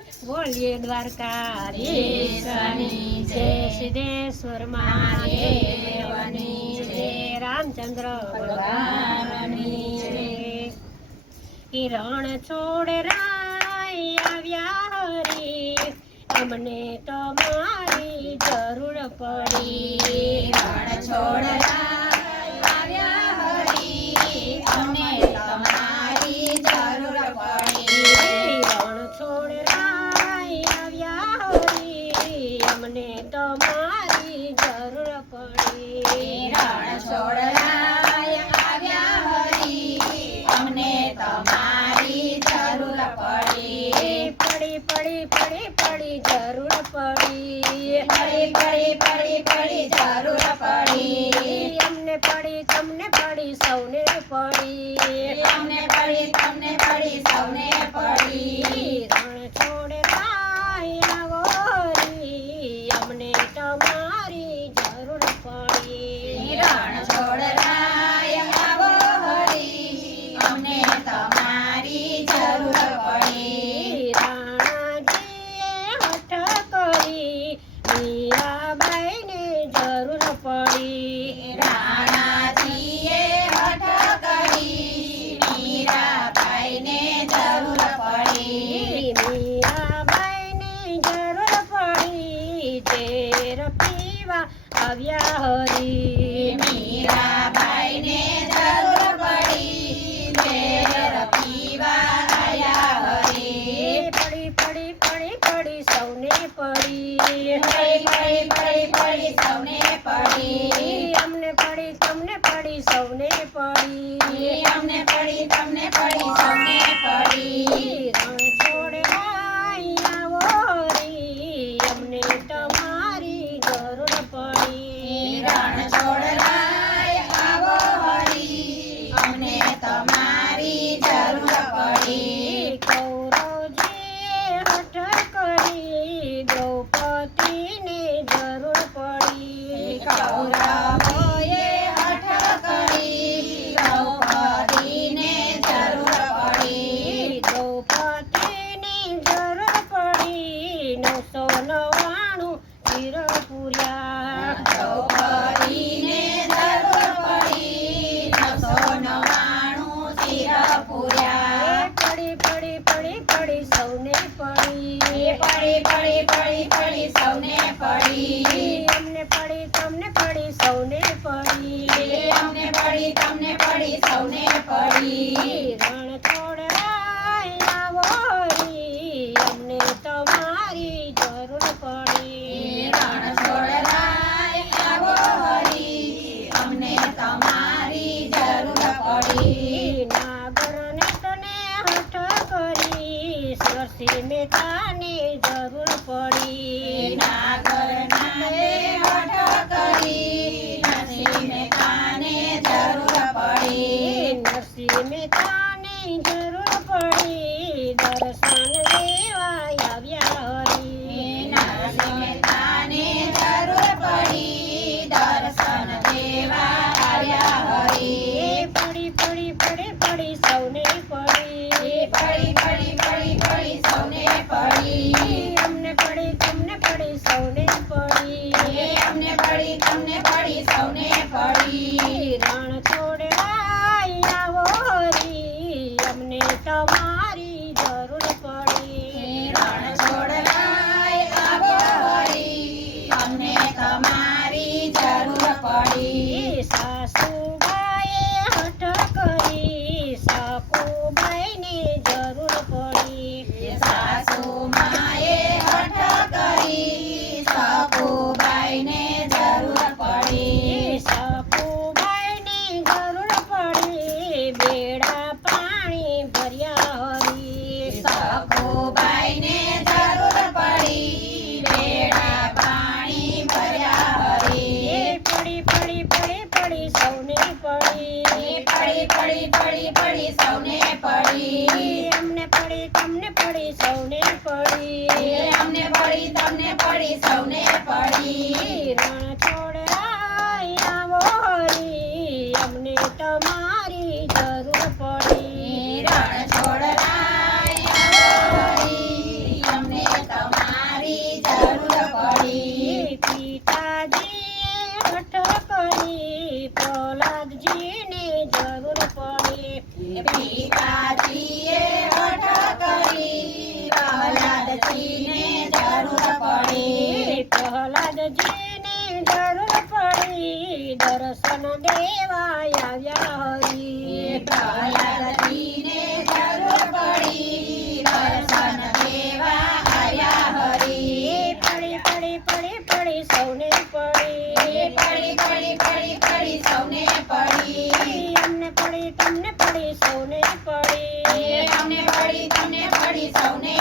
બોલીએ દ્વારકાધીશની જય સિદ્ધેશ્વર મહાદેવની જય રામચંદ્ર ભગવાનની જય કિરણ છોડ રાય આવ્યા હરી અમને તમારી જરૂર પડી રણ છોડ આવ્યા હરી અમને તમારી જરૂર પડી રણ છોડ રાય આવ્યા હરી અમને તમારી જરૂર પડી રણ છોડ આવ્યા હરી અમને તમારી જરૂર પડી પડી પડી પડી પડી જરૂર પડી પડી જરૂર પડી અમને પડી તમને પડી સૌને પડી અમને પડી તમને પડી સૌને પડી રણ છોડ રાય આવો રી અમને તમારી જરૂર પડી રણ છોડ આવો હરી અમને તમારી જરૂર પડી રાણાજીએ હઠ કરી મીરાબાઈને જરૂર પડી રાણાજીએ હઠ કરી મીરાબાઈને જરૂર પડી મીરાબાઈને જરૂર પડી ઝેર પીવા આવ્યા હરી મીરાબાઈને જરૂર પડી ઝેર પીવા આયા હરી પડી પડી પડી પડી સૌને પડી પડી સૌને પડી અમને પડી તમને પડી સૌને પડી અમને પડી તમને પડી સૌને પડી રણ છોડ રાય આવો રી અમને તમારી જરૂર પડી રણ છોડ આવો હરી અમને તમારી જરૂર પડી કૌરવજીએ હઠ કરી દ્રૌપદીને જરૂર પડી કૌરવોએ હઠ કરી દ્રૌપદીને જરૂર પડી દ્રૌપદીને જરૂર પડી 999 ચીરપુર્યા દ્રૌપદીને જરૂર પડી 999 ચીર પૂર્યા પડી પડી પડી પડી સૌને પડી પડી સૌને પડી અમને પડી તમને પડી સૌને પડી અમને પડી તમને પડી સૌને પડી રણ છોડ રાય આવો રી અમને તમારી જરૂર પડી રણ છોડ આવો હરી અમને તમારી જરૂર પડી નાગરને તને હઠ કરી સરસી મહેતાને જરૂર પડી નાગરનાએ હઠ કરી નરસિંહ કાને જરૂર પડી નરસિંહ મહેતાને જરૂર પડી દર્શન દેવા આવ્યા હરી નરસિંહ કાને જરૂર પડી દર્શન દેવા આવ્યા હરી પડી પડી પડી પડી સૌને પડી પડી સૌને પડી અમને પડી તમને પડી સૌને પડી અમને પડી તમને પડી સૌને પડી રણ છોડ રાય આવો હરી અમને તમારી જરૂર પડી રણ છોડ આવો હરી અમને તમારી જરૂર પડી સાસુબાઈએ હઠ કરી સાકુબાઈને જરૂર પડી સાસુ માએ હઠ કરી સકુબાઈને જરૂર પડી સાકુબાઈને જરૂર પડી બેડા પાણી ભર્યા હરી સકુબાઈને જરૂર પડી બેડા પાણી ભર્યા હરી પડી પડી પડી પડી સૌને પડી પડી સૌને પડી અમને પડી તમને પડી સૌને પડી અમને પડી તમને પડી સૌને પડી રણ છોડ રાય આવો હરી અમને તમારી જરૂર પડી રણ છોડ આવો હરી અમને પડી. પિતાજીએ હઠ કરી પ્રહલાદજીને જરૂર પડી. પ્રહલાદજીને જરૂર પડી દર્શન દેવા આવ્યા હરી. પ્રહલાદજીને જરૂર પડી દર્શન દેવા આવ્યા હરી. પડી પડી પડી પડી સૌને પડી. પડી પડી પડી પડી સૌને પડી. અમને પડી તમને પડી સૌને પડી. અમને પડી તમને પડી સૌને